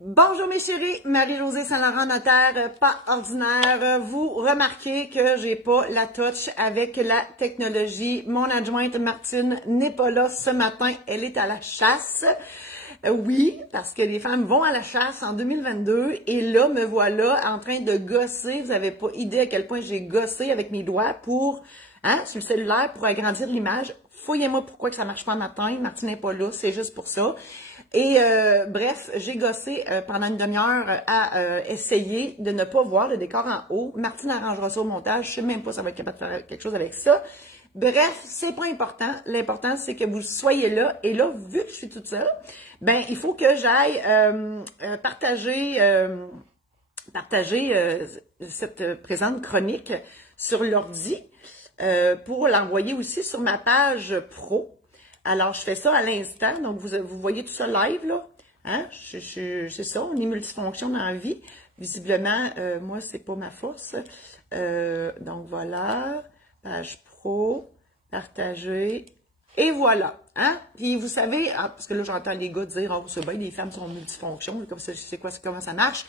Bonjour mes chéris, Marie-Josée Saint-Laurent, notaire pas ordinaire. Vous remarquez que j'ai pas la touch avec la technologie. Mon adjointe Martine n'est pas là ce matin, elle est à la chasse. Oui, parce que les femmes vont à la chasse en 2022 et là, me voilà en train de gosser. Vous n'avez pas idée à quel point j'ai gossé avec mes doigts pour, sur le cellulaire pour agrandir l'image. Fouillez-moi pourquoi que ça marche pas le matin. Martine n'est pas là, c'est juste pour ça. Et bref, j'ai gossé pendant une demi-heure à essayer de ne pas voir le décor en haut. Martine arrangera ça au montage. Je sais même pas si ça va être capable de faire quelque chose avec ça. Bref, c'est pas important. L'important, c'est que vous soyez là. Et là, vu que je suis toute seule, ben il faut que j'aille partager cette présente chronique sur l'ordi pour l'envoyer aussi sur ma page pro. Alors, je fais ça à l'instant. Donc, vous voyez tout ça live, là. C'est ça, on est multifonction dans la vie. Visiblement, moi, c'est pas ma force. Donc, voilà. Page pro, partager. Et voilà. Puis, vous savez, parce que là, j'entends les gars dire, oh, c'est bien, les femmes sont multifonctions. Comme ça, je sais comment ça marche.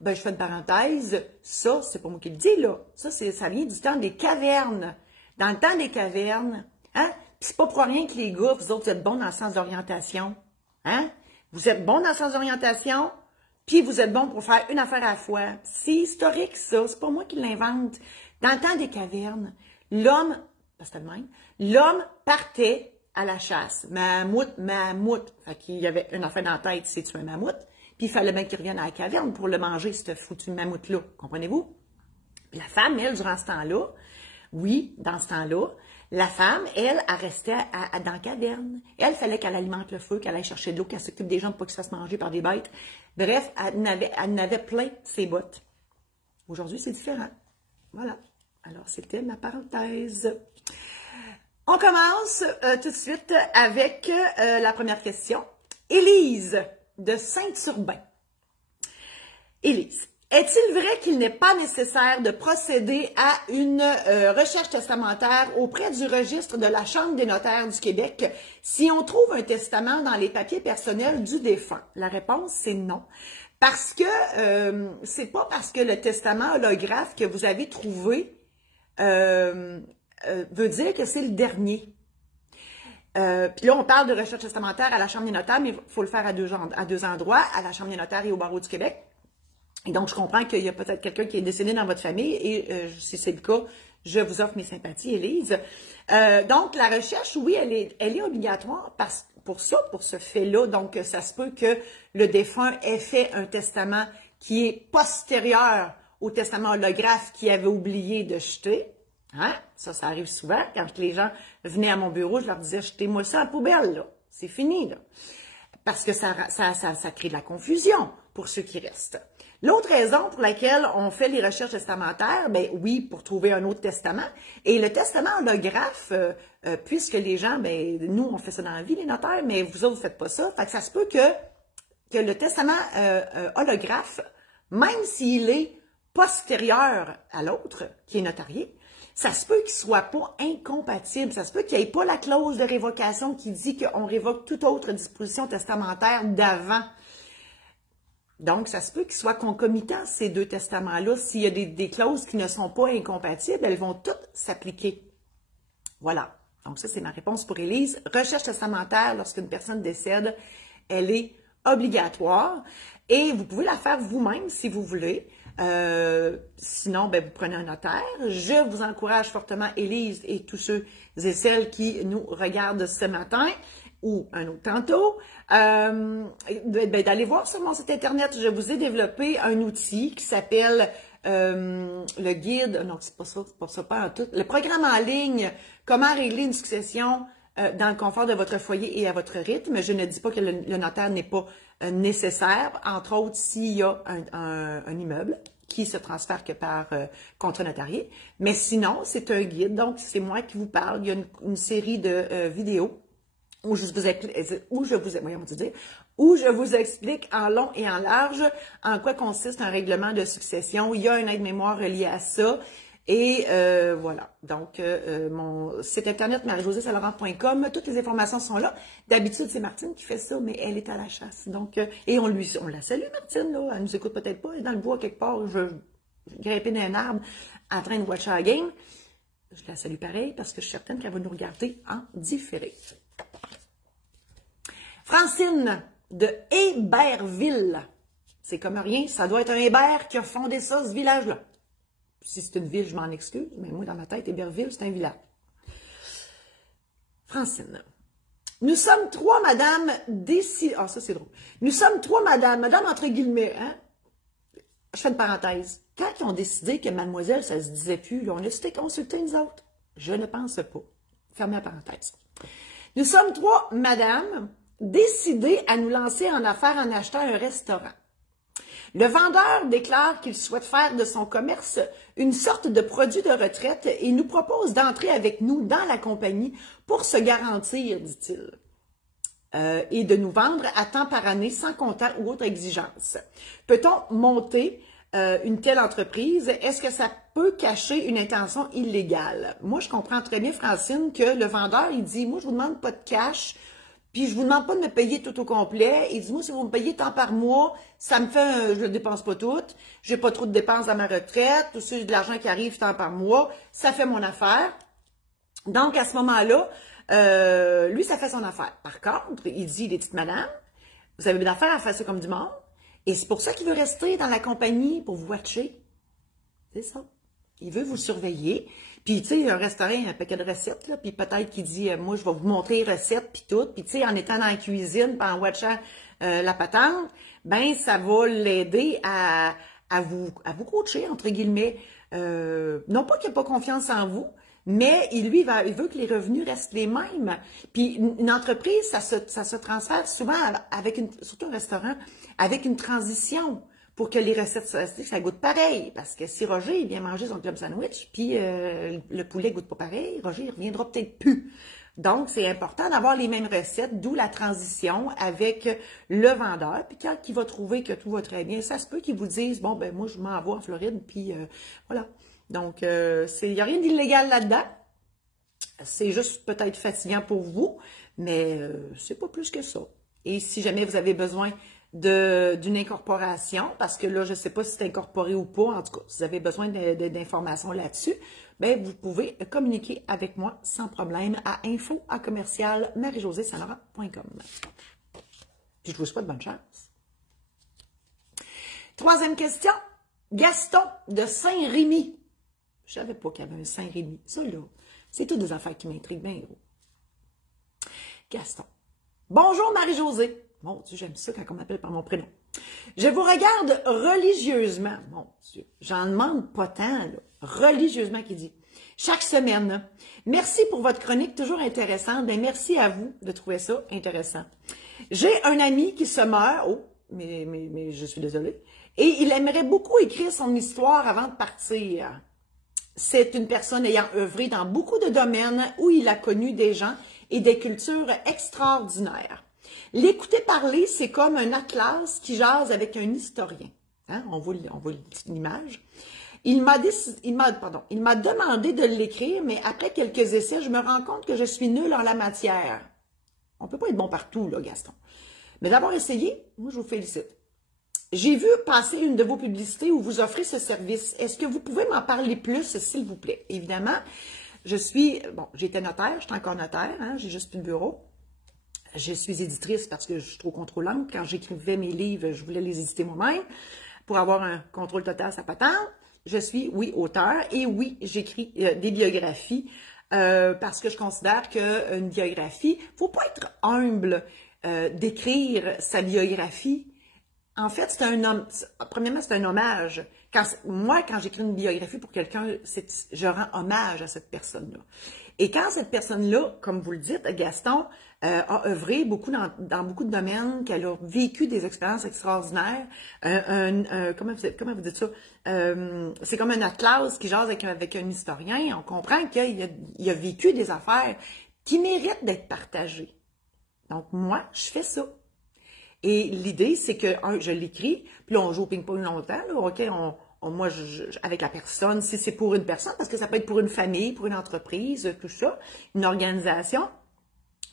Ben, je fais une parenthèse. Ça, c'est pas moi qui le dis, là. Ça vient du temps des cavernes. Dans le temps des cavernes, puis c'est pas pour rien que les gars, vous autres, vous êtes bons dans le sens d'orientation. Vous êtes bons dans le sens d'orientation, puis vous êtes bons pour faire une affaire à la fois. C'est historique, ça. C'est pas moi qui l'invente. Dans le temps des cavernes, l'homme, parce que même, l'homme partait à la chasse. Mammouth. Fait qu'il y avait une affaire dans la tête, c'est tuer un mammouth. Puis il fallait bien qu'il revienne à la caverne pour le manger, ce foutu mammouth-là. Comprenez-vous? Puis la femme, elle, durant ce temps-là, oui, dans ce temps-là, la femme, elle restait dans la caverne. Elle, fallait qu'elle alimente le feu, qu'elle aille chercher de l'eau, qu'elle s'occupe des gens pour pas qu'ils se fassent manger par des bêtes. Bref, elle en avait plein ses bottes. Aujourd'hui, c'est différent. Voilà. Alors, c'était ma parenthèse. On commence tout de suite avec la première question. Élise de Saint-Urbain. Élise. Est-il vrai qu'il n'est pas nécessaire de procéder à une recherche testamentaire auprès du registre de la Chambre des notaires du Québec si on trouve un testament dans les papiers personnels du défunt? La réponse, c'est non. Parce que c'est pas parce que le testament holographe que vous avez trouvé veut dire que c'est le dernier. Puis là, on parle de recherche testamentaire à la Chambre des notaires, mais il faut le faire à deux endroits, à la Chambre des notaires et au Barreau du Québec. Et donc, je comprends qu'il y a peut-être quelqu'un qui est décédé dans votre famille et si c'est le cas, je vous offre mes sympathies, Élise. Donc, la recherche, oui, elle est obligatoire pour ce fait-là. Donc, ça se peut que le défunt ait fait un testament qui est postérieur au testament holographe qu'il avait oublié de jeter. Ça arrive souvent. Quand les gens venaient à mon bureau, je leur disais, jetez-moi ça à la poubelle, là. C'est fini, là. Parce que ça crée de la confusion pour ceux qui restent. L'autre raison pour laquelle on fait les recherches testamentaires, ben oui, pour trouver un autre testament. Et le testament holographe, puisque les gens, ben nous, on fait ça dans la vie, les notaires, mais vous autres, vous faites pas ça. Fait que ça se peut que le testament holographe, même s'il est postérieur à l'autre, qui est notarié, ça se peut qu'il soit pas incompatible. Ça se peut qu'il n'y ait pas la clause de révocation qui dit qu'on révoque toute autre disposition testamentaire d'avant. Donc, ça se peut qu'ils soient concomitants, ces deux testaments-là. S'il y a des clauses qui ne sont pas incompatibles, elles vont toutes s'appliquer. Voilà. Donc, ça, c'est ma réponse pour Élise. Recherche testamentaire, lorsqu'une personne décède, elle est obligatoire. Et vous pouvez la faire vous-même si vous voulez. Sinon, ben, vous prenez un notaire. Je vous encourage fortement, Élise et tous ceux et celles qui nous regardent ce matin, ou un autre tantôt, d'aller voir sur mon site internet. Je vous ai développé un outil qui s'appelle le guide, non, c'est pas ça, pas en tout, le programme en ligne, comment régler une succession dans le confort de votre foyer et à votre rythme. Je ne dis pas que le notaire n'est pas nécessaire, entre autres s'il y a un immeuble qui se transfère que par contrat notarié. Mais sinon, c'est un guide, donc c'est moi qui vous parle. Il y a une série de vidéos où je vous explique en long et en large en quoi consiste un règlement de succession. Il y a un aide-mémoire relié à ça. Et voilà. Donc, mon site internet, marie-josée-saint-laurent.com, toutes les informations sont là. D'habitude, c'est Martine qui fait ça, mais elle est à la chasse. Donc, et on la salue, Martine, là. Elle nous écoute peut-être pas, elle est dans le bois quelque part, je grimpais dans un arbre en train de watcher la game. Je la salue pareil parce que je suis certaine qu'elle va nous regarder en différé. Francine de Héberville. C'est comme rien, ça doit être un Hébert qui a fondé ça, ce village-là. Si c'est une ville, je m'en excuse, mais moi, dans ma tête, Héberville, c'est un village. Francine. Nous sommes trois madames décidées. Ah, ça, c'est drôle. Nous sommes trois madame entre guillemets, hein? Je fais une parenthèse. Quand ils ont décidé que mademoiselle, ça se disait plus, là, on a été consultés nous autres? Je ne pense pas. Fermez la parenthèse. Nous sommes trois madames décidées à nous lancer en affaires en achetant un restaurant. Le vendeur déclare qu'il souhaite faire de son commerce une sorte de produit de retraite et nous propose d'entrer avec nous dans la compagnie pour se garantir, dit-il, et de nous vendre à temps par année sans comptant ou autre exigence. Peut-on monter une telle entreprise? Est-ce que ça peut cacher une intention illégale? Moi, je comprends très bien, Francine, que le vendeur, il dit, moi, je vous demande pas de cash, puis je vous demande pas de me payer tout au complet. Il dit, moi, si vous me payez tant par mois, ça me fait, je ne dépense pas tout, j'ai pas trop de dépenses à ma retraite, tout ça, j'ai de l'argent qui arrive tant par mois, ça fait mon affaire. Donc, à ce moment-là, lui, ça fait son affaire. Par contre, il dit, les petites madames, vous avez bien affaire à faire ça comme du monde, et c'est pour ça qu'il veut rester dans la compagnie, pour vous watcher. C'est ça. Il veut vous surveiller. Puis, tu sais, un restaurant, un paquet de recettes, là, puis peut-être qu'il dit, moi, je vais vous montrer les recettes, puis tout. Puis, tu sais, en étant dans la cuisine, puis en watchant la patente, ben, ça va l'aider à vous coacher, entre guillemets. Non pas qu'il n'a pas confiance en vous, mais il veut que les revenus restent les mêmes. Puis, une entreprise, ça se transfère souvent avec surtout un restaurant, avec une transition, pour que les recettes, ça goûte pareil. Parce que si Roger il vient manger son club sandwich, puis le poulet goûte pas pareil, Roger il reviendra peut-être plus. Donc, c'est important d'avoir les mêmes recettes, d'où la transition avec le vendeur. Puis quand il va trouver que tout va très bien, ça se peut qu'il vous dise, bon, ben moi, je m'en vais en Floride, puis voilà. Donc, il n'y a rien d'illégal là-dedans. C'est juste peut-être fatigant pour vous, mais c'est pas plus que ça. Et si jamais vous avez besoin d'une incorporation, parce que là, je ne sais pas si c'est incorporé ou pas, en tout cas, si vous avez besoin d'informations là-dessus, ben vous pouvez communiquer avec moi sans problème à info@marie-josée-saint-laurent.com. Puis je vous souhaite bonne chance. Troisième question, Gaston de Saint-Rémy. Je ne savais pas qu'il y avait un Saint-Rémy. Ça, là, c'est toutes des affaires qui m'intriguent bien gros. Gaston. Bonjour Marie-Josée. Mon Dieu, j'aime ça quand on m'appelle par mon prénom. Je vous regarde religieusement. Mon Dieu, j'en demande pas tant, là. Religieusement, qui dit. Chaque semaine. Merci pour votre chronique toujours intéressante. Ben, merci à vous de trouver ça intéressant. J'ai un ami qui se meurt. Oh, mais je suis désolée. Et il aimerait beaucoup écrire son histoire avant de partir. C'est une personne ayant œuvré dans beaucoup de domaines où il a connu des gens et des cultures extraordinaires. L'écouter parler, c'est comme un atlas qui jase avec un historien. Hein? On voit l'image. Il m'a demandé de l'écrire, mais après quelques essais, je me rends compte que je suis nulle en la matière. On ne peut pas être bon partout, là, Gaston. Mais d'avoir essayé, moi, je vous félicite. J'ai vu passer une de vos publicités où vous offrez ce service. Est-ce que vous pouvez m'en parler plus, s'il vous plaît? Évidemment, j'étais notaire, je suis encore notaire, hein, j'ai juste plus de bureau. Je suis éditrice parce que je suis trop contrôlante. Quand j'écrivais mes livres, je voulais les éditer moi-même pour avoir un contrôle total sur la patente. Je suis, oui, auteur et oui, j'écris des biographies parce que je considère qu'une biographie, il ne faut pas être humble d'écrire sa biographie. En fait, premièrement, c'est un hommage. Quand j'écris une biographie pour quelqu'un, je rends hommage à cette personne-là. Et quand cette personne-là, comme vous le dites, Gaston, a œuvré dans beaucoup de domaines, qu'elle a vécu des expériences extraordinaires, comment vous dites ça? C'est comme un atlas qui jase avec un historien. On comprend qu'il a vécu des affaires qui méritent d'être partagées. Donc, moi, je fais ça. Et l'idée, c'est que, je l'écris, puis là, on joue au ping-pong longtemps, là, OK, moi, avec la personne, si c'est pour une personne, parce que ça peut être pour une famille, pour une entreprise, tout ça, une organisation.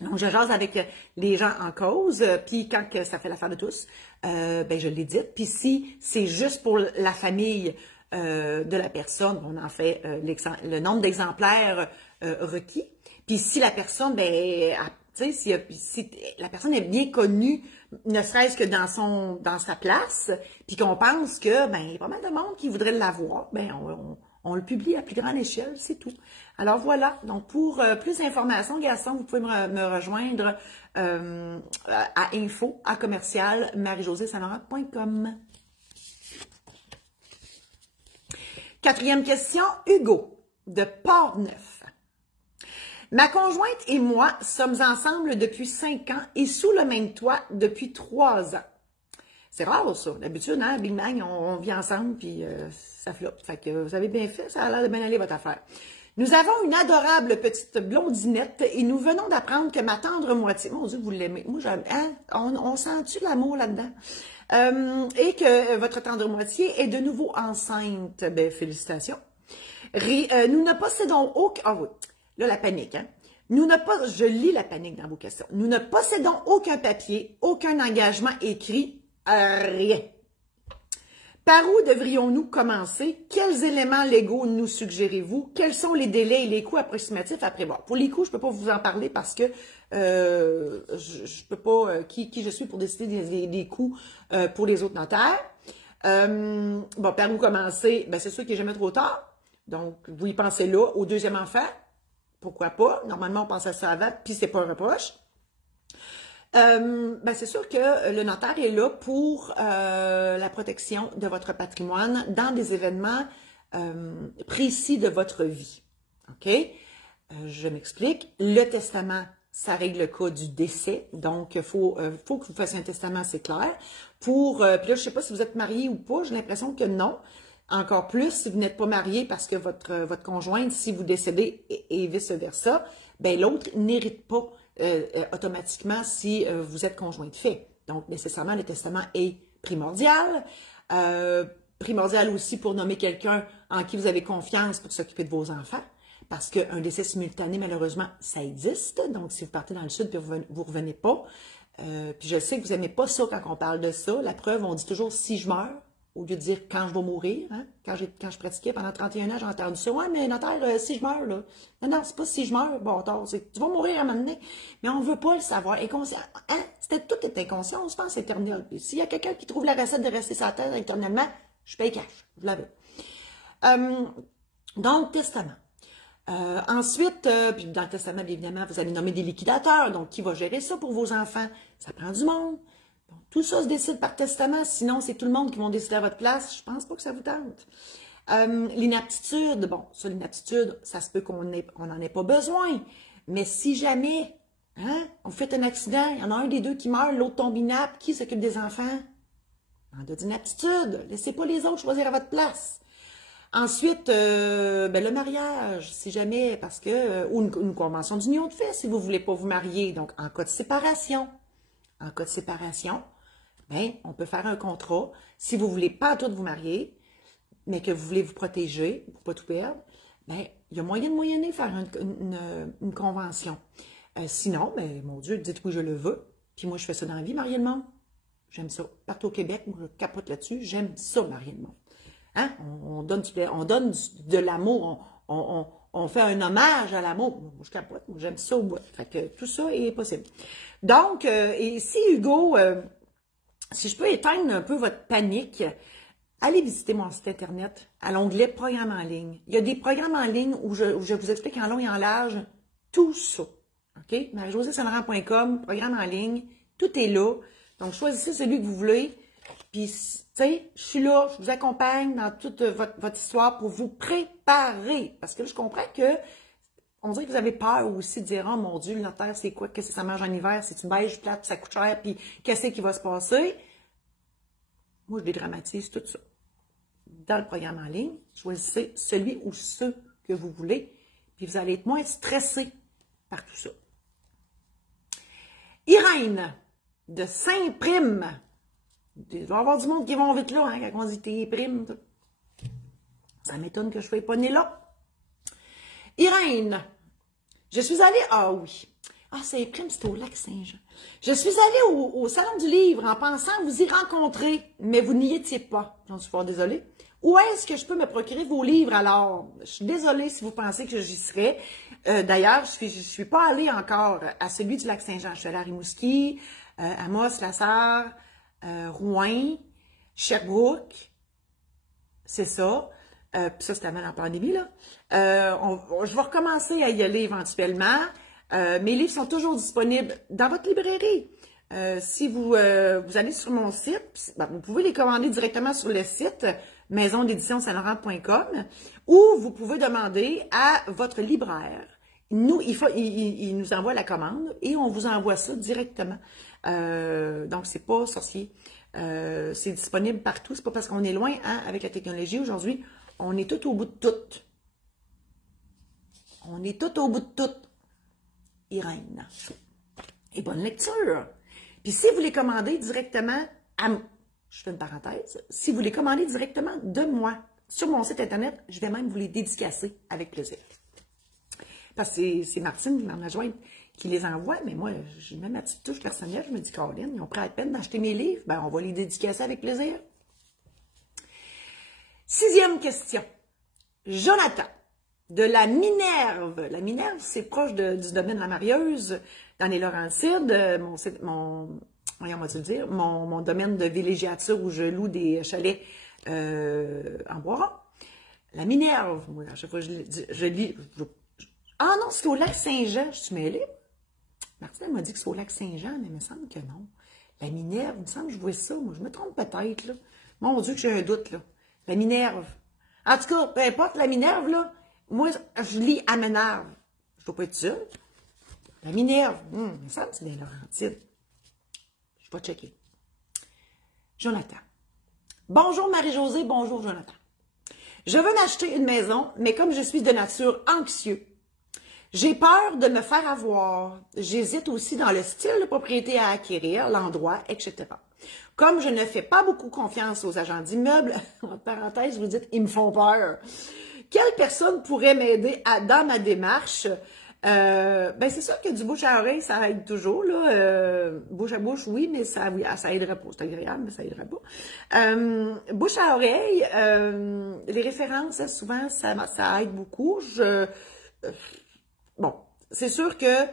Donc, je jase avec les gens en cause, puis quand que ça fait l'affaire de tous, ben je l'édite. Puis si c'est juste pour la famille de la personne, on en fait le nombre d'exemplaires requis. Puis si la personne, ben, tu sais, si la personne est bien connue, ne serait-ce que dans sa place, puis qu'on pense que, ben, il y a pas mal de monde qui voudrait l'avoir, ben, on le publie à plus grande échelle, c'est tout. Alors voilà, donc pour plus d'informations, Gaston, vous pouvez me rejoindre à info@commercial-marie-josée-saint-laurent.com. Quatrième question, Hugo, de Port-Neuf. Ma conjointe et moi sommes ensemble depuis 5 ans et sous le même toit depuis 3 ans. C'est rare, ça. D'habitude, hein, Big Bang, on vit ensemble, puis ça flotte. Fait que vous avez bien fait, ça a l'air de bien aller votre affaire. Nous avons une adorable petite blondinette et nous venons d'apprendre que ma tendre moitié, mon Dieu, vous l'aimez, moi j'aime, hein, on sent-tu l'amour là-dedans? Et que votre tendre moitié est de nouveau enceinte. Ben, félicitations. Nous ne possédons aucun... Ah oui, là, la panique, hein? Je lis la panique dans vos questions. Nous ne possédons aucun papier, aucun engagement écrit, rien. Par où devrions-nous commencer? Quels éléments légaux nous suggérez-vous? Quels sont les délais et les coûts approximatifs à prévoir? Pour les coûts, je ne peux pas vous en parler parce que je peux pas qui je suis pour décider des coûts pour les autres notaires. Bon, par où commencer? Ben, c'est sûr qu'il n'est jamais trop tard. Donc, vous y pensez là, au deuxième enfant. Pourquoi pas? Normalement, on pense à ça avant, puis c'est pas un reproche. Ben c'est sûr que le notaire est là pour la protection de votre patrimoine dans des événements précis de votre vie. OK? Je m'explique. Le testament, ça règle le cas du décès. Donc, faut que vous fassiez un testament, c'est clair. Puis là, je sais pas si vous êtes marié ou pas. J'ai l'impression que non. Encore plus, si vous n'êtes pas marié parce que votre conjointe, si vous décédez et vice-versa, ben l'autre n'hérite pas automatiquement si vous êtes conjoint de fait. Donc, nécessairement, le testament est primordial. Primordial aussi pour nommer quelqu'un en qui vous avez confiance pour s'occuper de vos enfants. Parce qu'un décès simultané, malheureusement, ça existe. Donc, si vous partez dans le sud et vous revenez pas, puis je sais que vous n'aimez pas ça quand on parle de ça. La preuve, on dit toujours « si je meurs », au lieu de dire « quand je vais mourir hein? ». Quand je pratiquais pendant 31 ans, j'ai entendu ça. « Ouais, mais notaire, si je meurs, là. » Non, non, c'est pas si je meurs, bon, c'est tu vas mourir à un moment donné. Mais on veut pas le savoir. Inconscient. Hein? Tout est inconscient, on se pense éternel. Puis s'il y a quelqu'un qui trouve la recette de rester sur la terre éternellement, je paye cash. Je l'avais. Donc, testament. Ensuite, puis dans le testament, évidemment, vous allez nommer des liquidateurs. Donc, qui va gérer ça pour vos enfants? Ça prend du monde. Donc, tout ça se décide par testament. Sinon, c'est tout le monde qui va décider à votre place. Je pense pas que ça vous tente. L'inaptitude, bon, ça, l'inaptitude, ça se peut qu'on n'en ait pas besoin. Mais si jamais, hein, on fait un accident, il y en a un des deux qui meurt, l'autre tombe inapte, qui s'occupe des enfants? En cas d'inaptitude. Laissez pas les autres choisir à votre place. Ensuite, ben, le mariage, si jamais, parce que, ou une convention d'union de fait, si vous ne voulez pas vous marier. Donc, en cas de séparation, ben, on peut faire un contrat. Si vous ne voulez pas tout vous marier, mais que vous voulez vous protéger pour ne pas tout perdre, ben, il y a moyen de moyenner faire une convention. Sinon, ben, mon Dieu, dites oui, je le veux. Puis moi, je fais ça dans la vie, marier le monde. J'aime ça. Partout au Québec, moi, je capote là-dessus. J'aime ça, marier le monde. Hein? On donne de l'amour, on fait un hommage à l'amour. Moi, je capote, moi, j'aime ça au bout. Fait que tout ça est possible. Donc, et si Hugo, si je peux éteindre un peu votre panique, allez visiter mon site internet à l'onglet Programmes en ligne. Il y a des programmes en ligne où je vous explique en long et en large tout ça. OK? marie-josée-saint-laurent.com, programme en ligne, tout est là. Donc, choisissez celui que vous voulez. Puis, tu sais, je suis là, je vous accompagne dans toute votre histoire pour vous préparer. Parce que là, je comprends que, on dirait que vous avez peur aussi de dire, oh mon Dieu, le notaire, c'est quoi? Qu'est-ce que ça mange en hiver? C'est une beige plate, ça coûte cher, puis qu'est-ce qui va se passer? Moi, je dédramatise tout ça. Dans le programme en ligne, choisissez celui ou ceux que vous voulez, puis vous allez être moins stressé par tout ça. Irène, de Saint-Prime. Il doit y avoir du monde qui vont vite là, hein, quand on dit tes primes. Ça m'étonne que je ne sois pas née là. Irène, je suis allée... Ah oui. Ah, c'est crime, c'était au Lac-Saint-Jean. Je suis allée au Salon du Livre en pensant vous y rencontrer, mais vous n'y étiez pas. J'en suis fort désolée. Où est-ce que je peux me procurer vos livres alors? Je suis désolée si vous pensez que j'y serais. D'ailleurs, je suis pas allée encore à celui du Lac-Saint-Jean. Je suis allée à Rimouski, Amos, Lassar, Rouen, Sherbrooke. C'est ça. Puis ça, c'était avant la pandémie, là. Je vais recommencer à y aller éventuellement. Mes livres sont toujours disponibles dans votre librairie. Si vous allez sur mon site, vous pouvez les commander directement sur le site maisondéditionsaint-laurent.com ou vous pouvez demander à votre libraire. Il nous envoie la commande et on vous envoie ça directement. Donc, c'est pas sorcier. C'est disponible partout. C'est pas parce qu'on est loin, hein, avec la technologie aujourd'hui. On est tout au bout de tout. On est tout au bout de tout. Irène. Et bonne lecture. Puis si vous les commandez directement à moi, je fais une parenthèse, si vous les commandez directement de moi sur mon site internet, je vais même vous les dédicacer avec plaisir. Parce que c'est Martine, ma jointe, qui les envoie, mais moi, j'ai même ma petite touche personnelle. Je me dis, Caroline, ils ont pris la peine d'acheter mes livres, ben on va les dédicacer avec plaisir. 6e question. Jonathan, de la Minerve. La Minerve, c'est proche du domaine de la Marieuse, dans les Laurentides. Mon domaine de villégiature où je loue des chalets en bois. La Minerve, moi, à chaque fois je lis. Ah non, c'est au Lac-Saint-Jean, je suis mêlée. Martine m'a dit que c'est au Lac-Saint-Jean, mais il me semble que non. La Minerve, il me semble que je vois ça. Moi, je me trompe peut-être, là. Mon Dieu, que j'ai un doute, là. La Minerve. En tout cas, peu importe, la Minerve, là, moi, je lis à Minerve. Je ne dois pas être sûre. La Minerve, il me semble que c'est des Laurentides. Je vais checker. Jonathan. Bonjour Marie-Josée, bonjour Jonathan. Je veux m'acheter une maison, mais comme je suis de nature anxieux, j'ai peur de me faire avoir. J'hésite aussi dans le style de propriété à acquérir, l'endroit, etc. Comme je ne fais pas beaucoup confiance aux agents d'immeubles, en parenthèse, vous dites, ils me font peur. Quelle personne pourrait m'aider dans ma démarche? Ben c'est sûr que du bouche à oreille, ça aide toujours, là. Bouche à bouche, oui, mais ça aiderait pas. C'est agréable, mais ça aiderait pas. Bouche à oreille, les références, hein, souvent, ça aide beaucoup. Bon, c'est sûr que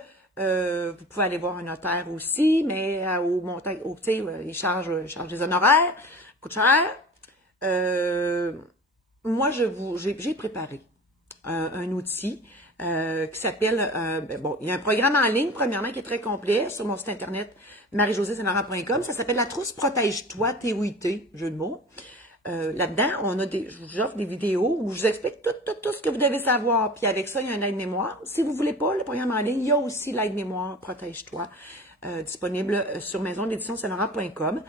vous pouvez aller voir un notaire aussi, mais au montant, il charge des honoraires, coûte cher. Moi, j'ai préparé un outil qui s'appelle, il y a un programme en ligne, premièrement, qui est très complet sur mon site internet marie-josée-saint-laurent.com. Ça s'appelle La Trousse Protège-toi, TOIT, jeu de mots. Là-dedans, j'offre des vidéos où je vous explique tout ce que vous devez savoir. Puis avec ça, il y a un aide-mémoire. Si vous ne voulez pas le programme en ligne, il y a aussi l'aide-mémoire Protège-toi disponible sur maisondéditionsaint-laurent.com.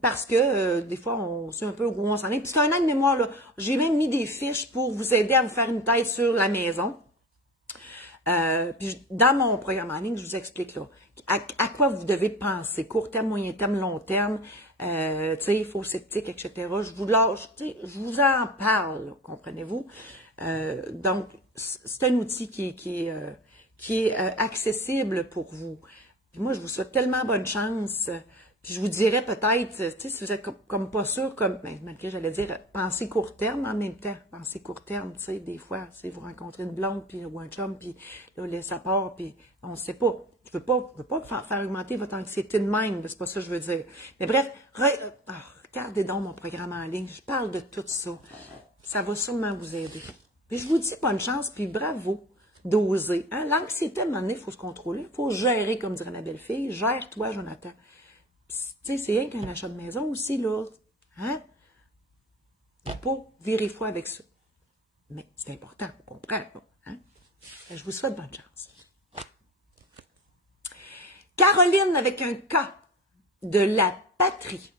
Parce que des fois, on sait un peu où on s'en est. Puis c'est un aide-mémoire, là. J'ai même mis des fiches pour vous aider à vous faire une tête sur la maison. Puis dans mon programme en ligne, je vous explique là, à quoi vous devez penser, court terme, moyen terme, long terme, faux sceptique, etc. Je vous en parle, comprenez-vous? Donc, c'est un outil qui est accessible pour vous. Puis moi, je vous souhaite tellement bonne chance. Puis je vous dirais peut-être, si vous êtes comme pas sûr, malgré j'allais dire, pensez court terme en même temps. Pensez court terme, des fois, vous rencontrez une blonde ou un chum, puis là, ça part, puis on ne sait pas. Je veux pas faire augmenter votre anxiété de même, c'est pas ça que je veux dire. Mais bref, regardez donc mon programme en ligne, je parle de tout ça. Ça va sûrement vous aider. Puis je vous dis bonne chance, puis bravo d'oser. Hein? L'anxiété, à un moment donné, il faut se contrôler, il faut gérer, comme dirait ma belle-fille. Gère-toi, Jonathan. Tu sais, c'est rien qu'un achat de maison aussi, là. Hein? Pas virer fou avec ça. Mais c'est important, on comprend. Hein? Je vous souhaite bonne chance. Caroline avec un K de la patrie.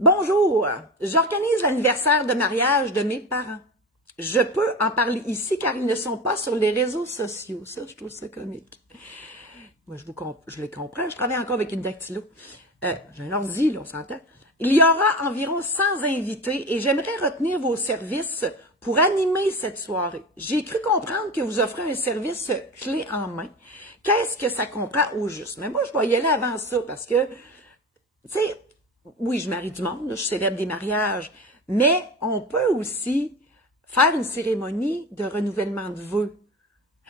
Bonjour, j'organise l'anniversaire de mariage de mes parents. Je peux en parler ici car ils ne sont pas sur les réseaux sociaux. Ça, je trouve ça comique. Moi, je les comprends. Je travaille encore avec une dactylo. J'ai un ordi, là, on s'entend. Il y aura environ 100 invités et j'aimerais retenir vos services pour animer cette soirée. J'ai cru comprendre que vous offrez un service clé en main. Qu'est-ce que ça comprend au juste? Mais moi, je vais y aller avant ça parce que, tu sais, oui, je marie du monde, là, je célèbre des mariages, mais on peut aussi faire une cérémonie de renouvellement de vœux.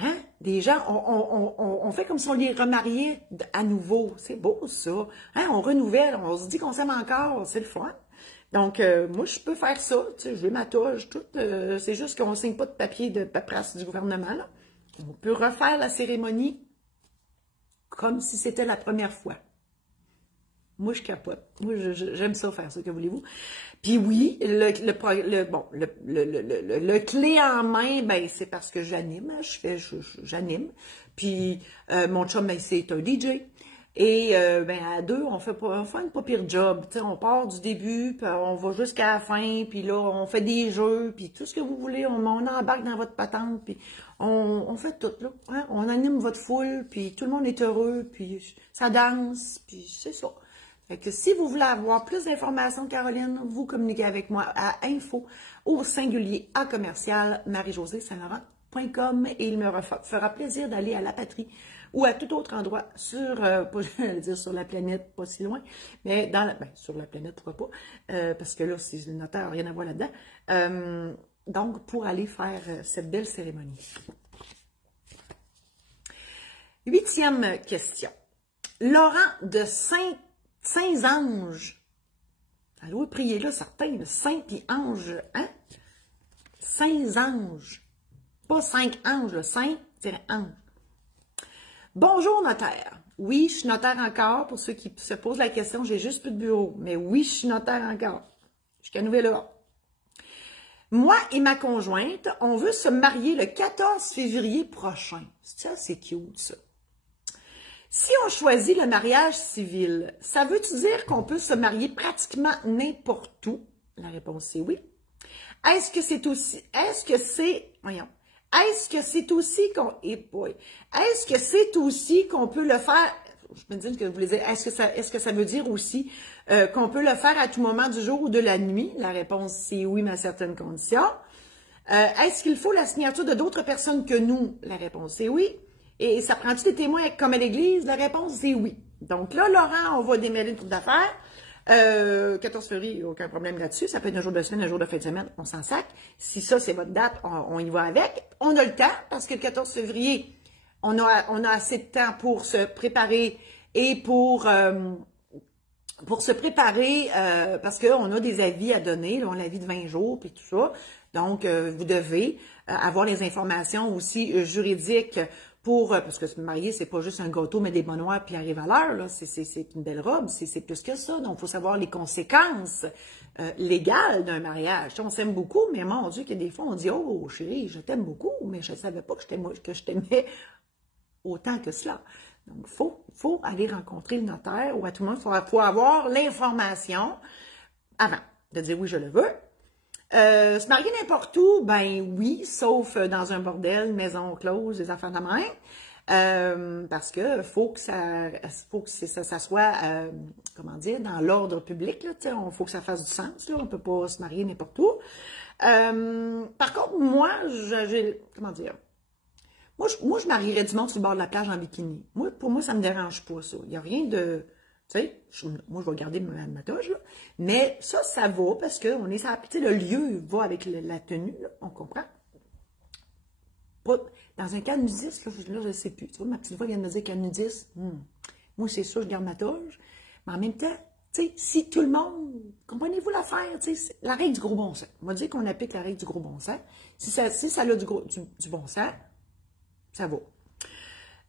Hein? Des gens, on fait comme si on les remariait à nouveau. C'est beau, ça. Hein? On renouvelle, on se dit qu'on s'aime encore. C'est le fun. Donc, moi, je peux faire ça. Tu sais, j'ai ma toge, tout. C'est juste qu'on ne signe pas de papier de paperasse du gouvernement, là. On peut refaire la cérémonie comme si c'était la première fois. Moi, je capote. Moi, j'aime ça faire ça, que voulez-vous. Puis oui, le clé en main, ben c'est parce que j'anime. J'anime. Puis mon chum, ben, c'est un DJ. Et ben à deux, on fait une pas pire job. T'sais, on part du début, puis on va jusqu'à la fin, puis là, on fait des jeux, puis tout ce que vous voulez, on embarque dans votre patente, puis on fait tout, là. Hein? On anime votre foule, puis tout le monde est heureux, puis ça danse, puis c'est ça. Fait que si vous voulez avoir plus d'informations, Caroline, vous communiquez avec moi à info au singulier à commercial marie-josée-saint-laurent.com et il me fera plaisir d'aller à la patrie ou à tout autre endroit sur, pas dire sur la planète, pas si loin, mais dans sur la planète, pourquoi pas, parce que là, c'est le notaire, rien à voir là-dedans. Donc, pour aller faire cette belle cérémonie. 8e question. Laurent de Saint-Ange. Allô, priez là, certains, Saint puis Ange, hein? Saint-Ange. Pas 5 anges, le Saint-Ange. Bonjour, notaire. Oui, je suis notaire encore. Pour ceux qui se posent la question, j'ai juste plus de bureau. Mais oui, je suis notaire encore. Jusqu'à nouvel ordre. Moi et ma conjointe, on veut se marier le 14 février prochain. Ça, c'est cute, ça. Si on choisit le mariage civil, ça veut-tu dire qu'on peut se marier pratiquement n'importe où? La réponse est oui. Est-ce que c'est aussi qu'on peut le faire, je me dis que vous voulez dire, est-ce que ça veut dire aussi qu'on peut le faire à tout moment du jour ou de la nuit? La réponse c'est oui, mais à certaines conditions. Est-ce qu'il faut la signature de d'autres personnes que nous? La réponse est oui. Et ça prend-tu des témoins comme à l'église? La réponse, c'est oui. Donc là, Laurent, on va démêler une troupe d'affaires. 14 février, aucun problème là-dessus. Ça peut être un jour de semaine, un jour de fin de semaine, on s'en sac. Si ça, c'est votre date, on y va avec. On a le temps, parce que le 14 février, on a assez de temps pour se préparer et pour se préparer, parce qu'on a des avis à donner. Là, on a l'avis de 20 jours, puis tout ça. Donc, vous devez avoir les informations aussi juridiques parce que se marier, c'est pas juste un gâteau, mais des bonnoirs puis arrive à l'heure, là. C'est une belle robe, c'est plus que ça. Donc, il faut savoir les conséquences légales d'un mariage. On s'aime beaucoup, mais mon Dieu, que des fois, on dit, oh, chérie, je t'aime beaucoup, mais je ne savais pas que je t'aimais autant que cela. Donc, il faut aller rencontrer le notaire, ou à tout le monde, il faut avoir l'information avant de dire oui, je le veux. Se marier n'importe où, ben oui, sauf dans un bordel, maison close, des affaires de même. Parce que faut que ça soit, comment dire, dans l'ordre public, là, faut que ça fasse du sens, là, on peut pas se marier n'importe où. Par contre, moi, comment dire, moi, je marierais du monde sur le bord de la plage en bikini. Pour moi, ça me dérange pas, ça. Il y a rien de... Tu sais, moi, je vais garder ma toge, là. Mais ça va parce que on est ça. Tu sais, le lieu va avec la tenue, là, on comprend. Pas, dans un cas nudiste, là, je ne sais plus. Tu vois, ma petite voix vient de me dire qu'un nudiste, moi, c'est ça, je garde ma toge. Mais en même temps, tu sais, si tout le monde, comprenez-vous l'affaire, tu sais, la règle du gros bon sens. On va dire qu'on applique la règle du gros bon sens. Si ça a du bon sens, ça va.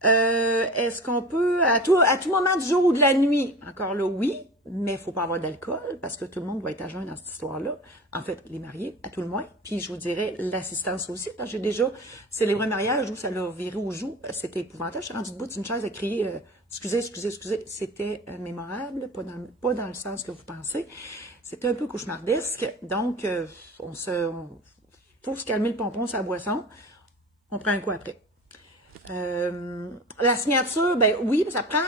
Est-ce qu'on peut, à tout moment du jour ou de la nuit, encore là, oui, mais il ne faut pas avoir d'alcool, parce que tout le monde doit être à jeun dans cette histoire-là. En fait, les mariés, à tout le moins. Puis, je vous dirais, l'assistance aussi, parce que j'ai déjà célébré un mariage où ça l'a viré au joug. C'était épouvantable. Je suis rendue debout d'une chaise à crier excusez. C'était mémorable, pas dans le sens que vous pensez. C'était un peu cauchemardesque. Donc, faut se calmer le pompon sur la boisson. On prend un coup après. La signature, ben oui, ça prend,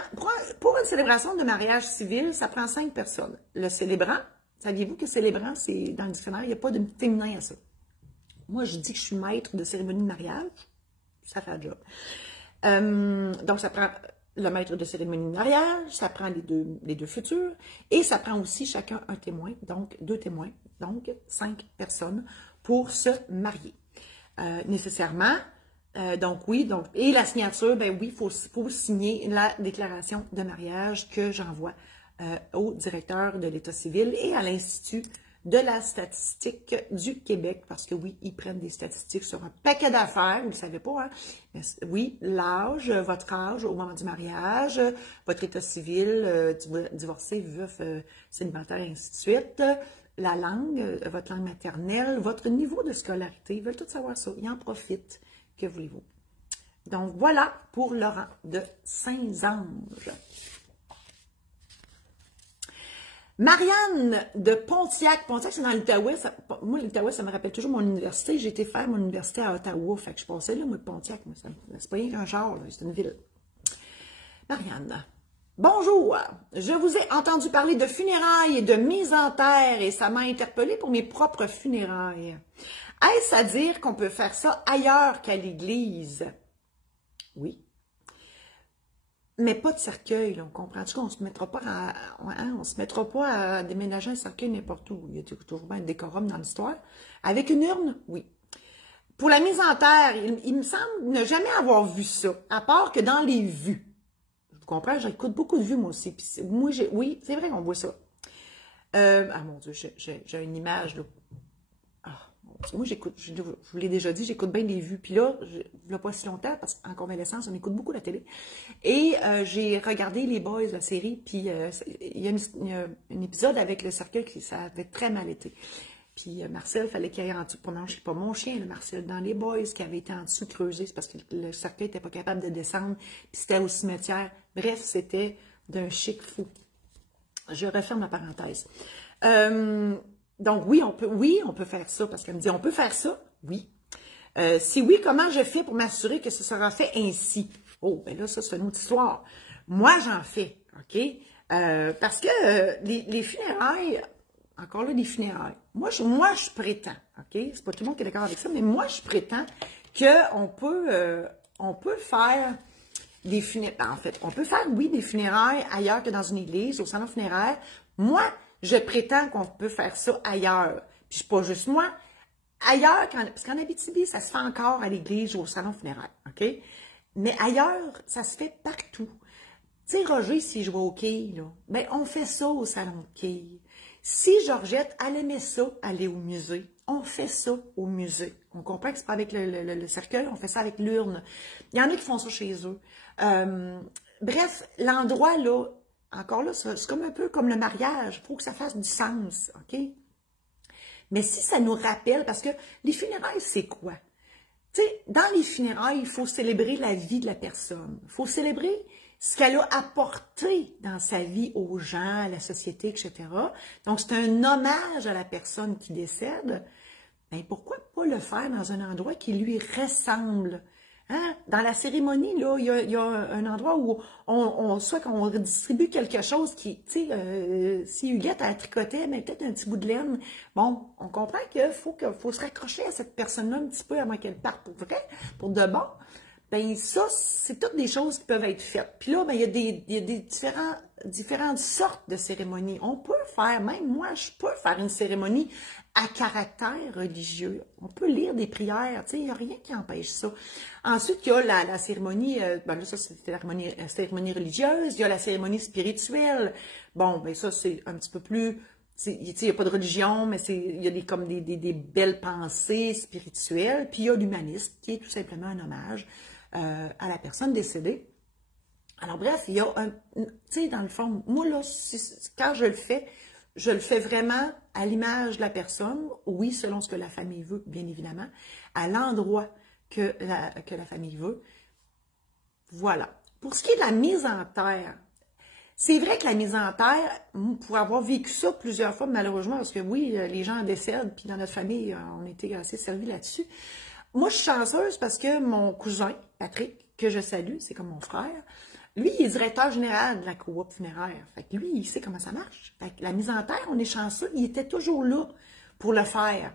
pour une célébration de mariage civil, ça prend 5 personnes. Le célébrant, saviez-vous que célébrant, c'est dans le dictionnaire, il n'y a pas de féminin à ça. Moi, je dis que je suis maître de cérémonie de mariage, ça fait le job. Donc, ça prend le maître de cérémonie de mariage, ça prend les deux futurs, et ça prend aussi chacun un témoin, donc 2 témoins, donc 5 personnes pour se marier. Nécessairement, donc oui, et la signature, ben oui, il faut signer la déclaration de mariage que j'envoie au directeur de l'État civil et à l'Institut de la statistique du Québec, parce que oui, ils prennent des statistiques sur un paquet d'affaires, vous ne le savez pas, hein? Mais oui, l'âge, votre âge au moment du mariage, votre état civil, divorcé, veuf, célibataire, et ainsi de suite, la langue, votre langue maternelle, votre niveau de scolarité, ils veulent tout savoir ça, ils en profitent, que voulez-vous. Donc voilà pour Laurent de Saint-Ange. Marianne de Pontiac. Pontiac, c'est dans l'Outaouais. Moi, l'Outaouais, ça me rappelle toujours mon université. J'ai été faire mon université à Ottawa. Fait que je passais là, moi, de Pontiac. C'est pas rien qu'un genre, c'est une ville. Marianne. Bonjour. Je vous ai entendu parler de funérailles et de mise en terre et ça m'a interpellée pour mes propres funérailles. Est-ce à dire qu'on peut faire ça ailleurs qu'à l'église? Oui. Mais pas de cercueil, là, on comprend-tu qu'on se mettra pas on se mettra pas à déménager un cercueil n'importe où. Il y a toujours bien un décorum dans l'histoire. Avec une urne, oui. Pour la mise en terre, il me semble ne jamais avoir vu ça, à part que dans les vues. Vous comprenez? J'écoute beaucoup de vues, moi aussi. Puis oui, c'est vrai qu'on voit ça. Ah mon Dieu, j'ai une image, là. Moi, j'écoute, je vous l'ai déjà dit, j'écoute bien des vues. Puis là, il n'y a pas si longtemps, parce qu'en convalescence, on écoute beaucoup la télé. Et j'ai regardé Les Boys, la série, puis il y a un épisode avec le cercueil qui ça avait très mal été. Puis Marcel, il fallait qu'il aille en dessous. Non, je ne sais pas mon chien, le Marcel, dans Les Boys, qui avait été en dessous creusé, c'est parce que le cercueil n'était pas capable de descendre, puis c'était au cimetière. Bref, c'était d'un chic fou. Je referme la parenthèse. Donc, oui, on peut faire ça, parce qu'elle me dit, on peut faire ça? Oui. Si oui, comment je fais pour m'assurer que ce sera fait ainsi? Oh, ben là, ça, c'est une autre histoire. Moi, j'en fais, OK? Parce que les funérailles, encore là, les funérailles, moi, je prétends, OK? C'est pas tout le monde qui est d'accord avec ça, mais moi, je prétends qu'on peut faire des funérailles. En fait, on peut faire, oui, des funérailles ailleurs que dans une église, au salon funéraire. Moi, je prétends qu'on peut faire ça ailleurs. Puis, c'est pas juste moi. Ailleurs, parce qu'en Abitibi, ça se fait encore à l'église ou au salon funéraire, OK? Mais ailleurs, ça se fait partout. Tu sais, Roger, s'il joue au quai, là, ben, on fait ça au salon de quai. Si Georgette, elle aimait ça, aller au musée, on fait ça au musée. On comprend que c'est pas avec le cercueil, on fait ça avec l'urne. Il y en a qui font ça chez eux. Bref, l'endroit, là, encore là, c'est comme un peu comme le mariage. Il faut que ça fasse du sens, OK? Mais si ça nous rappelle, parce que les funérailles, c'est quoi? Tu sais, dans les funérailles, il faut célébrer la vie de la personne. Il faut célébrer ce qu'elle a apporté dans sa vie aux gens, à la société, etc. Donc, c'est un hommage à la personne qui décède. Ben, pourquoi pas le faire dans un endroit qui lui ressemble? Hein? Dans la cérémonie, là, il y a un endroit où soit qu'on redistribue quelque chose qui, tu sais, si Huguette a tricoté, mais peut-être un petit bout de laine. Bon, on comprend qu'il faut se raccrocher à cette personne-là un petit peu avant qu'elle parte pour vrai, pour de bon. Ben ça, c'est toutes des choses qui peuvent être faites. Puis là, ben, il y a des différentes sortes de cérémonies. On peut faire, même moi, je peux faire une cérémonie à caractère religieux. On peut lire des prières, tu sais, il n'y a rien qui empêche ça. Ensuite, il y a la cérémonie, ben là, ça, c'est la cérémonie religieuse, il y a la cérémonie spirituelle. Bon, ben ça, c'est un petit peu plus... Il n'y a pas de religion, mais il y a comme des belles pensées spirituelles. Puis il y a l'humanisme, qui est tout simplement un hommage à la personne décédée. Alors bref, il y a tu sais, dans le fond, moi là, quand je le fais vraiment à l'image de la personne, oui, selon ce que la famille veut, bien évidemment, à l'endroit que la famille veut. Voilà. Pour ce qui est de la mise en terre, c'est vrai que la mise en terre, pour avoir vécu ça plusieurs fois, malheureusement, parce que oui, les gens décèdent, puis dans notre famille, on était assez servis là-dessus. Moi, je suis chanceuse parce que mon cousin, Patrick, que je salue, c'est comme mon frère. Lui, il est directeur général de la coop funéraire. Fait que lui, il sait comment ça marche. Fait que la mise en terre, on est chanceux, il était toujours là pour le faire.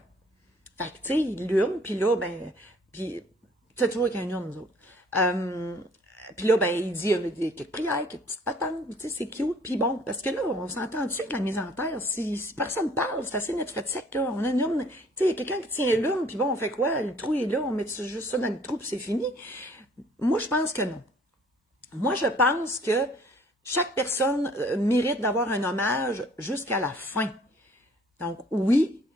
Fait que, tu sais, il l'urne, puis là, ben, puis, c'est toujours qu'il y a une urne, nous autres. Puis là, ben, il dit, il y a quelques prières, quelques petites patentes, tu sais, c'est cute. Puis bon, parce que là, on s'entend dessus que la mise en terre, si personne parle, c'est assez net fait sec, là. On a une urne, tu sais, il y a quelqu'un qui tient l'urne, puis bon, on fait quoi? Le trou est là, on met juste ça dans le trou, puis c'est fini. Moi, je pense que non. Moi, je pense que chaque personne mérite d'avoir un hommage jusqu'à la fin. Donc, oui,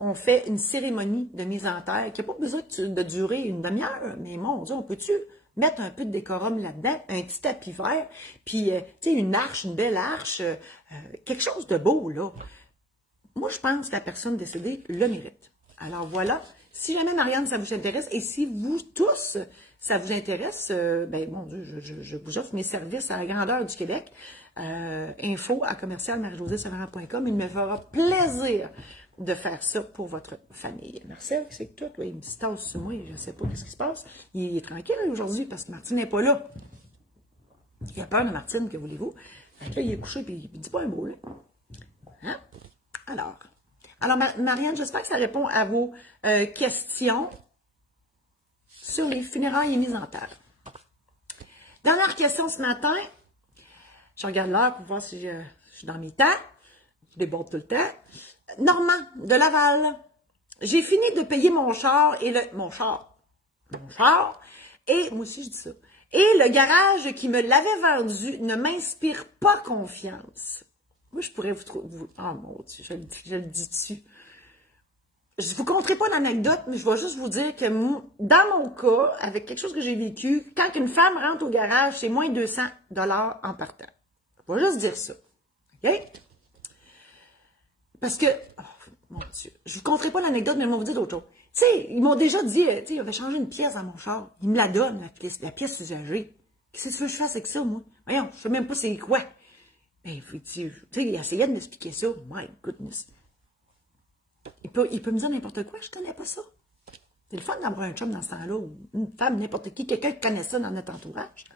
on fait une cérémonie de mise en terre qui n'a pas besoin de durer une demi-heure, mais mon Dieu, on peut-tu mettre un peu de décorum là-dedans, un petit tapis vert, puis, tu sais, une arche, une belle arche, quelque chose de beau, là. Moi, je pense que la personne décédée le mérite. Alors, voilà. Si jamais, Marianne, ça vous intéresse, et si vous tous, ça vous intéresse, ben, mon Dieu, je vous offre mes services à la grandeur du Québec. info@commercialmarie-josée-savarant.com. Il me fera plaisir de faire ça pour votre famille. Marcel, c'est tout. Oui, il me se tasse sur moi, je ne sais pas ce qui se passe. Il est tranquille aujourd'hui parce que Martine n'est pas là. Il a peur de Martine, que voulez-vous? Là, il est couché et il ne dit pas un mot, là. Hein? Alors, Marianne, j'espère que ça répond à vos questions sur les funérailles et mises en terre. Dernière question ce matin. Je regarde l'heure pour voir si je suis dans mes temps. Je déborde tout le temps. Normand, de Laval. J'ai fini de payer mon char et mon char, et moi aussi je dis ça. Et le garage qui me l'avait vendu ne m'inspire pas confiance. Moi, je pourrais vous oh mon Dieu, je le dis dessus. Je ne vous conterai pas d'anecdote, mais je vais juste vous dire que dans mon cas, avec quelque chose que j'ai vécu, quand une femme rentre au garage, c'est moins de 200 $ en partant. Je vais juste dire ça. OK? Parce que, oh, mon Dieu, je ne vous conterai pas l'anecdote, mais ils vont vous dire d'autres choses. Tu sais, ils m'ont déjà dit, tu sais, ils avaient changé une pièce dans mon char. Ils me la donnent, la pièce usagée. Qu'est-ce que tu veux que je fasse avec ça, moi? Voyons, je ne sais même pas c'est quoi. Ben, tu sais, il essayait de m'expliquer ça. My goodness. Il peut me dire n'importe quoi, je ne connais pas ça. C'est le fun d'avoir un chum dans ce temps-là, ou une femme, n'importe qui, quelqu'un qui connaît ça dans notre entourage.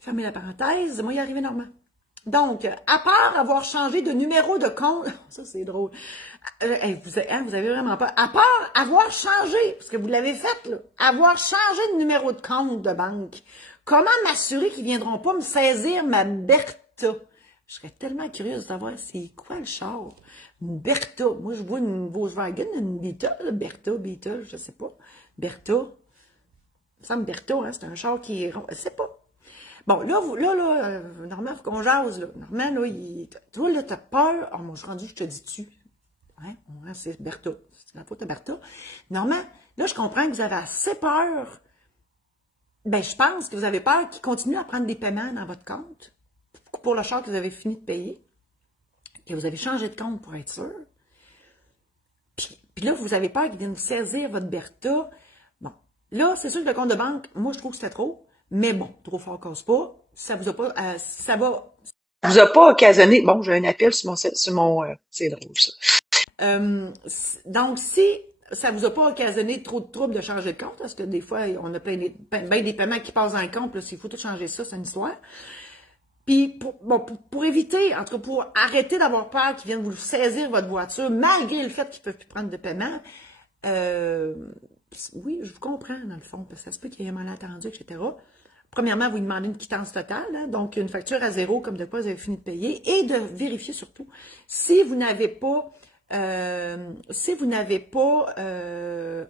Fermez la parenthèse, moi, il est arrivé Normand. Donc, à part avoir changé de numéro de compte, ça c'est drôle, vous avez vraiment pas, à part avoir changé, parce que vous l'avez fait, là, avoir changé de numéro de compte de banque, comment m'assurer qu'ils ne viendront pas me saisir ma Bertha? Je serais tellement curieuse de savoir c'est quoi le char. Une Bertha. Moi, je vois une Volkswagen, une Beetle, Beetle, je sais pas. Bertha. Ça me semble Bertha, hein, c'est un char qui est rond. Je sais pas. Bon, là, Normand, il faut qu'on jase, là. Normand, là, tu vois, là, t'as peur. Oh, moi, je suis rendu, je te dis dessus. Ouais, c'est Bertha. C'est la faute de Bertha. Normand, là, je comprends que vous avez assez peur. Ben, je pense que vous avez peur qu'il continue à prendre des paiements dans votre compte pour le char que vous avez fini de payer, que vous avez changé de compte pour être sûr. Puis là, vous avez peur qu'il vienne vous saisir votre Bertha. Bon, là, c'est sûr que le compte de banque, moi, je trouve que c'était trop. Mais bon, trop fort casse pas. Ça vous a pas, vous a pas occasionné. Bon, j'ai un appel sur mon, c'est drôle ça. Donc, si ça vous a pas occasionné trop de troubles de changer de compte, parce que des fois, on a bien des paiements qui passent dans le compte, là, s'il faut tout changer ça, c'est une histoire. Puis, pour éviter, en tout cas, pour arrêter d'avoir peur qu'ils viennent vous saisir votre voiture, malgré le fait qu'ils ne peuvent plus prendre de paiement, oui, je vous comprends, dans le fond, parce que ça se peut qu'il y ait un malentendu, etc. Premièrement, vous demandez une quittance totale, hein, donc une facture à zéro, comme de quoi vous avez fini de payer, et de vérifier surtout si vous n'avez pas,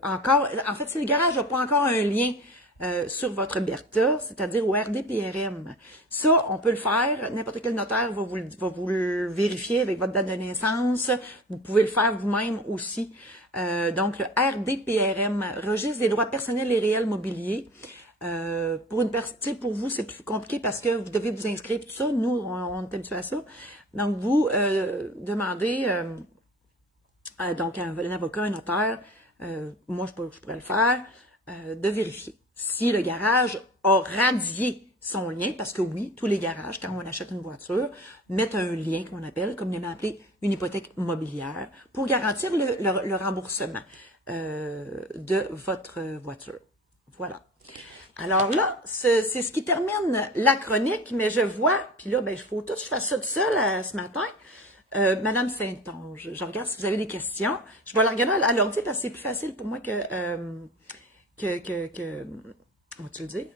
encore, en fait, si le garage n'a pas encore un lien sur votre Bertha, c'est-à-dire au RDPRM. Ça, on peut le faire. N'importe quel notaire va vous le vérifier avec votre date de naissance. Vous pouvez le faire vous-même aussi. Donc, le RDPRM, Registre des droits personnels et réels mobiliers. Pour vous, c'est plus compliqué parce que vous devez vous inscrire tout ça. Nous, on est habitués à ça. Donc, vous demandez donc à un avocat, un notaire, moi, je pourrais le faire, de vérifier si le garage a radié son lien, parce que oui, tous les garages, quand on achète une voiture, mettent un lien qu'on appelle, comme on appelé, une hypothèque immobilière, pour garantir le remboursement de votre voiture. Voilà. Alors là, c'est ce qui termine la chronique, mais je vois, puis là, ben, il faut tout que je fasse ça tout seul ce matin. Madame Saint-Onge, je regarde si vous avez des questions. Je vais la regarder à l'ordi parce que c'est plus facile pour moi on va-tu le dire?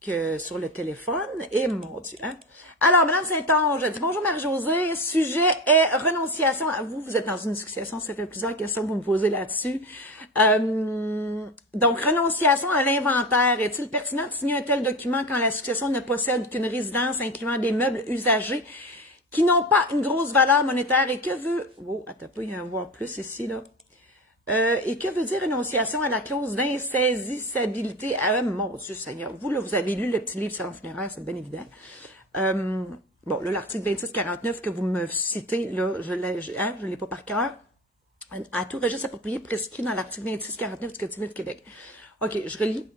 Que sur le téléphone. Et mon Dieu, hein? Alors, Madame Saint-Onge, elle dit bonjour Marie-Josée. Sujet est renonciation à vous. Vous êtes dans une discussion, ça fait plusieurs questions que vous me posez là-dessus. Donc, renonciation à l'inventaire. Est-il pertinent de signer un tel document quand la succession ne possède qu'une résidence incluant des meubles usagés qui n'ont pas une grosse valeur monétaire et que veut... Oh, attends pas, il y a un voir plus ici, là. Et que veut dire renonciation à la clause d'insaisissabilité à mon Dieu Seigneur. Vous, là, vous avez lu le petit livre Salon funéraire, c'est bien évident. Bon, là, l'article 2649 que vous me citez, là, je ne l'ai pas par cœur. À tout registre approprié prescrit dans l'article 2649 du Code civil du Québec. OK, je relis.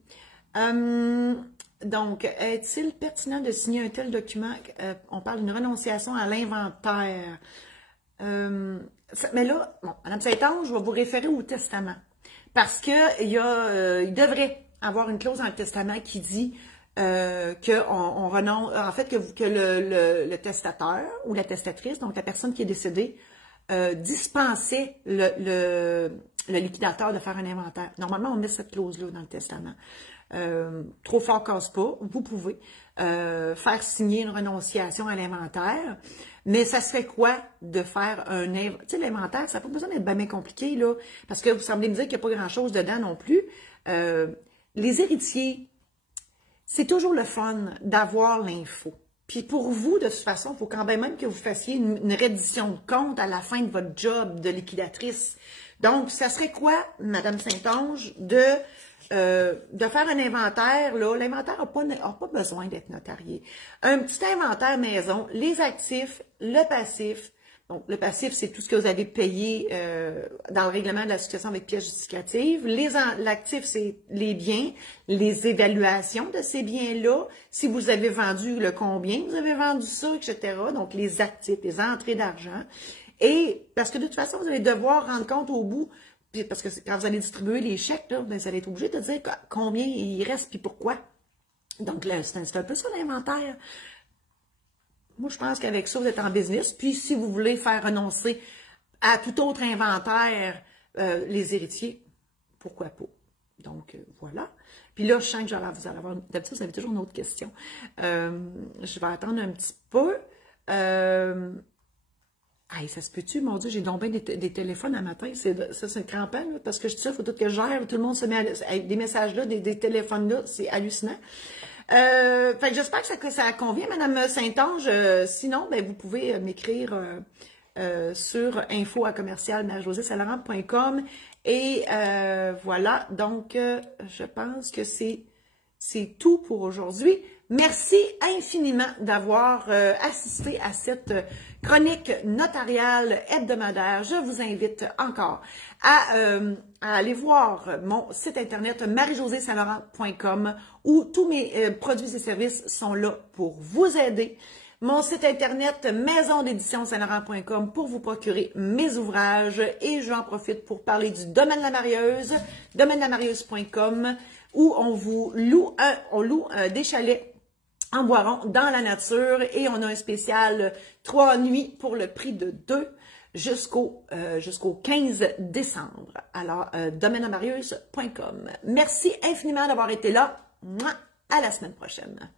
Donc, est-il pertinent de signer un tel document? On parle d'une renonciation à l'inventaire. Mais là, bon, Mme Saint-Onge, je vais vous référer au testament. Parce que il devrait avoir une clause dans le testament qui dit qu'on renonce, en fait, que le testateur ou la testatrice, donc la personne qui est décédée, dispensait le liquidateur de faire un inventaire. Normalement, on met cette clause-là dans le testament. Trop fort casse pas, vous pouvez faire signer une renonciation à l'inventaire, mais ça serait quoi de faire un inventaire? Tu sais, l'inventaire, ça n'a pas besoin d'être bien compliqué, là, parce que vous semblez me dire qu'il n'y a pas grand-chose dedans non plus. Les héritiers, c'est toujours le fun d'avoir l'info. Puis pour vous, de toute façon, il faut quand même que vous fassiez une reddition de compte à la fin de votre job de liquidatrice. Donc, ça serait quoi, Madame Saint-Onge, de faire un inventaire, là, l'inventaire n'a pas besoin d'être notarié. Un petit inventaire maison, les actifs, le passif. Donc, le passif, c'est tout ce que vous avez payé dans le règlement de la succession avec pièce justificative. L'actif, c'est les biens, les évaluations de ces biens-là. Si vous avez vendu le combien, vous avez vendu ça, etc. Donc, les actifs, les entrées d'argent. Et parce que de toute façon, vous allez devoir rendre compte au bout. Puis parce que quand vous allez distribuer les chèques, là, ben, vous allez être obligé de dire combien il reste puis pourquoi. Donc, là, c'est un peu ça l'inventaire. Moi, je pense qu'avec ça, vous êtes en business. Puis, si vous voulez faire renoncer à tout autre inventaire, les héritiers, pourquoi pas? Donc, voilà. Puis là, je sens que vous allez avoir... D'habitude, vous avez toujours une autre question. Je vais attendre un petit peu. Hey, ça se peut-tu? Mon Dieu, j'ai donc bien des téléphones à matin. C'est crampant, là, parce que je dis ça, il faut tout que je gère. Tout le monde se met avec des messages-là, des téléphones-là. C'est hallucinant. Fait que j'espère que ça convient, Madame Saint-Onge. Sinon, ben, vous pouvez m'écrire sur info@commercial-marie-josée-saint-laurent.com. Et voilà. Donc, je pense que c'est tout pour aujourd'hui. Merci infiniment d'avoir assisté à cette chronique notariale hebdomadaire. Je vous invite encore à aller voir mon site internet marie-josée-saint-laurent.com où tous mes produits et services sont là pour vous aider. Mon site internet maison d'édition saint-laurent.com pour vous procurer mes ouvrages et j'en profite pour parler du Domaine de la Marieuse, domaine-de-la-marieuse.com où on loue des chalets en Boiron, dans la nature, et on a un spécial 3 nuits pour le prix de 2 jusqu'au 15 décembre. Alors, domaine-de-la-marieuse.com. Merci infiniment d'avoir été là. À la semaine prochaine.